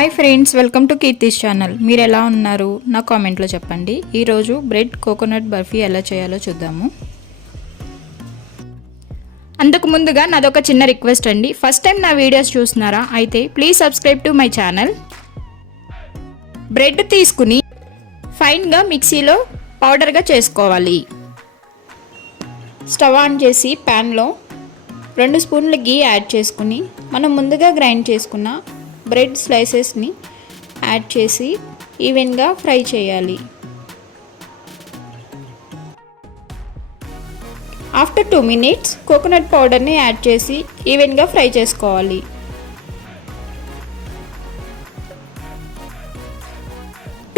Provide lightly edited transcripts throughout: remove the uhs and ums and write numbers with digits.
Hi friends, welcome to Keerthi's channel. మీరు ఎలా ఉన్నారు? నా కామెంట్లో చెప్పండి. ఈరోజు బ్రెడ్ కోకోనట్ బర్ఫీ ఎలా చేయాలో చూద్దాము. అందుకు ముందుగా నాదొక చిన్న రిక్వెస్ట్ అండి. ఫస్ట్ టైం నా వీడియోస్ చూస్తున్నారా? అయితే please subscribe to my channel. Bread తీసుకుని ఫైన్గా మిక్సీలో పౌడర్గా చేసుకోవాలి. స్టవ్ ఆన్ చేసి ప్యాన్లో 2 స్పూన్ల గీ యాడ్ చేసుకుని మనం ముందుగా గ్రైండ్ చేసుకున్న బ్రెడ్ స్లైసెస్ని యాడ్ చేసి ఈవెన్గా ఫ్రై చేయాలి. ఆఫ్టర్ 2 మినిట్స్ కోకోనట్ పౌడర్ని యాడ్ చేసి ఈవెన్గా ఫ్రై చేసుకోవాలి.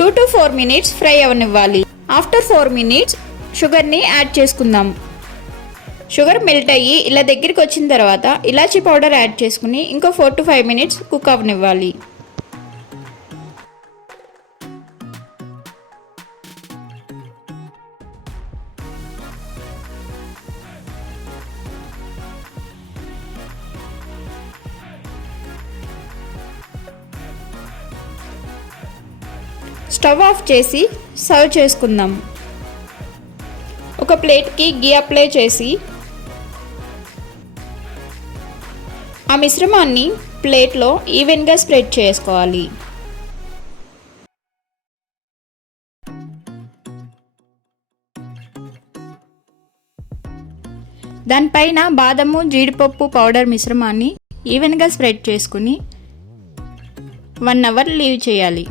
2 to 4 మినిట్స్ ఫ్రై అవనివ్వాలి. ఆఫ్టర్ 4 మినిట్స్ షుగర్ని యాడ్ చేసుకుందాం. షుగర్ మెల్ట్ అయ్యి ఇలా దగ్గరికి వచ్చిన తర్వాత ఇలాచీ పౌడర్ యాడ్ చేసుకుని ఇంకో 4 to 5 మినిట్స్ కుక్ అవనివ్వాలి. స్టవ్ ఆఫ్ చేసి సర్వ్ చేసుకుందాం. ఒక ప్లేట్కి గీ అప్లై చేసి ఆ మిశ్రమాన్ని ప్లేట్లో ఈవెన్గా స్ప్రెడ్ చేసుకోవాలి. దానిపైన బాదము జీడిపప్పు పౌడర్ మిశ్రమాన్ని ఈవెన్గా స్ప్రెడ్ చేసుకుని 1 అవర్ లీవ్ చేయాలి.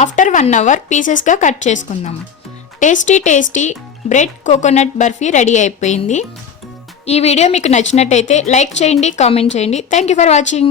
ఆఫ్టర్ 1 అవర్ పీసెస్గా కట్ చేసుకుందాం. Tasty bread coconut barfi ready అయిపోయింది. ఈ వీడియో మీకు నచ్చినట్టయితే లైక్ చేయండి, కామెంట్ చేయండి. Thank you for watching.